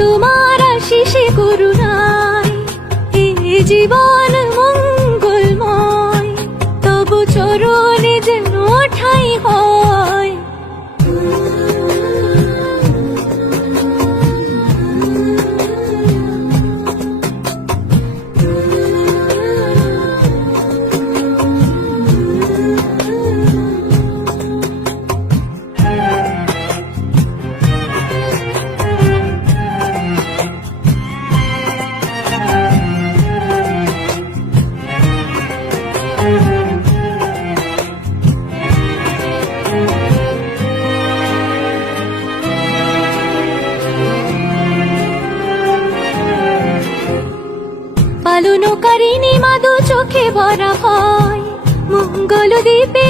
তোমার আশিসে করুণায় এ জীবন মঙ্গলময়, তবু চরণে যেন ঠাঁই হয়। পালনকারিণী মা দু চোখে ভরা ভয়, মঙ্গল দ্বীপে